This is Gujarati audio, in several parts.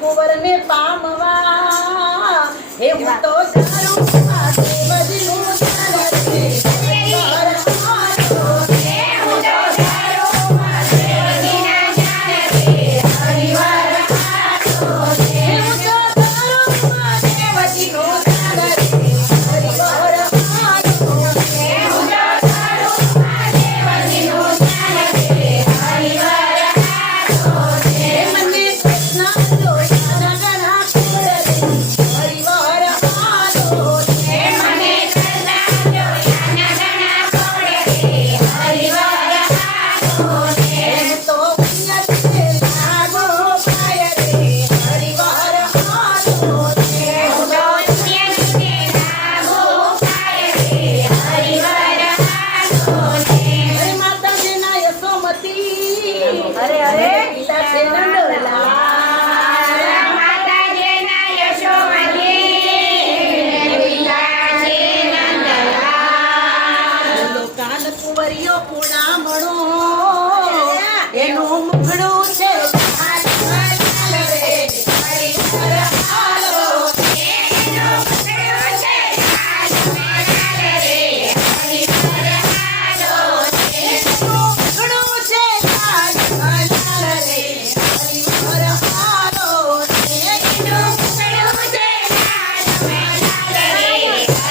કુંવર ને પામવા હે હું તો જારું દેવજીનું ધ્યાન રે હરિવાર હાલો હે હું તો જારું દેવજીના ધ્યાન રે હરિવાર હાલો હે હું તો જારું દેવજીનું ધ્યાન રે હરિવાર હાલો હે હું તો જારું દેવજીનું ધ્યાન રે હરિવાર હાલો હે મને કૃષ્ણ જોયા ગણા કુળ રે હરિવાર હાલો હે મને કૃષ્ણ જોયા ગણા કુળ રે હરિવાર હાલો હે તો પુણ્ય લાગો પાય રે હરિવાર હાલો હે તો પુણ્ય લાગો પાય રે હરિવાર હાલો હે માતાજીના યશોમતી અરે અરે પિતા છે નંદલાલ માતાજીના યશોમતી પિતા છે નંદલાલ કાન કુંવરિયો પુણામણો એનું મુખડું છે લાલ લાલ રે હરિવાર હાલો એનું મુખડું છે લાલ લાલ રે હરિવાર હાલો એનું મુખડું છે લાલ લાલ રે હરિવાર હાલો એનું મુખડું છે લાલ લાલ રે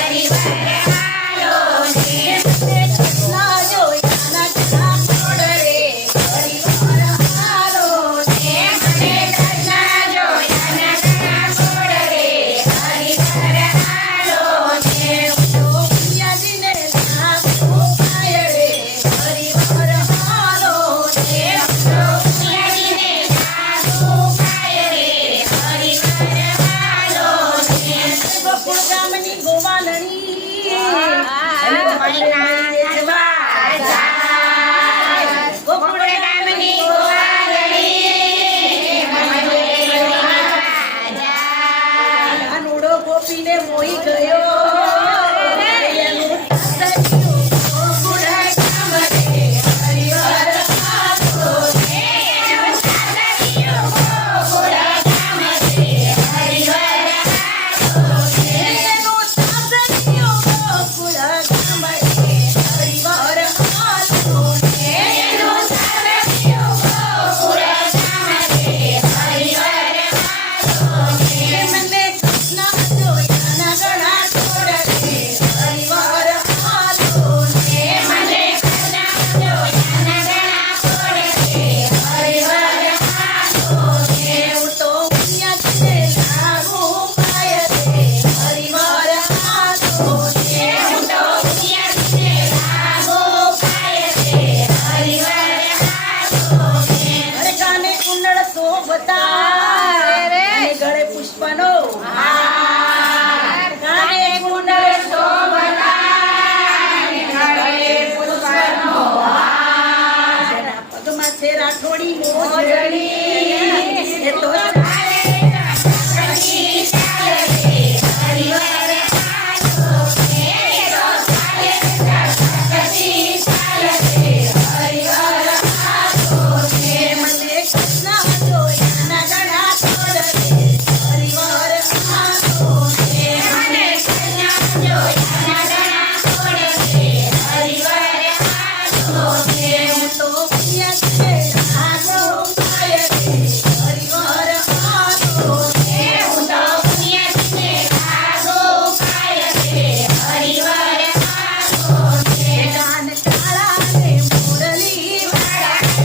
હરિવાર હાલો કૃષ્ણ જોયા ના કોડ રે હરિવાર હાલો મને કૃષ્ણ જોયા ના કોડ રે હરિવાર હાલો તો પુણ્યજીને લાગો પાય રે હરિવાર હાલો તો પુણ્યજીને લાગો પાય રે હરિવાર હાલો ગોકુળ ગામની ગોવાલણી ગોકુળ ગામની ગોવાલણી અનુડો ગોપીને મોહી ગયો એનું સાસરિયું ગોકુળ ગામ રે હરિવાર હાલો એનું સાસરિયું ગોકુળ ગામ રે હરિવાર હાલો એનું સાસરિયું ગોકુળ ગામ રે હરિવાર હાલો એનું સાસરિયું ગોકુળ ગામ રે હરિવાર હાલો મને કૃષ્ણ જોયા ના ગણા કોડ રે હરિવાર હાલો મને કૃષ્ણ જોયા ના ગણા કોડ રે હરિવાર હાલો હું તો પુણ્યજીને લાગુ પાય રે હરિવાર હાલો હું તો પુણ્યજીને લાગુ પાય રે હરિવાર હાલો અરે કાને કુંડળ શોભતા રે ગળે પુષ્પનો હાર કાને કુંડળ શોભતા ગળે પુષ્પનો હાર પગમાં છે રાઠોડી મોજડી એ તો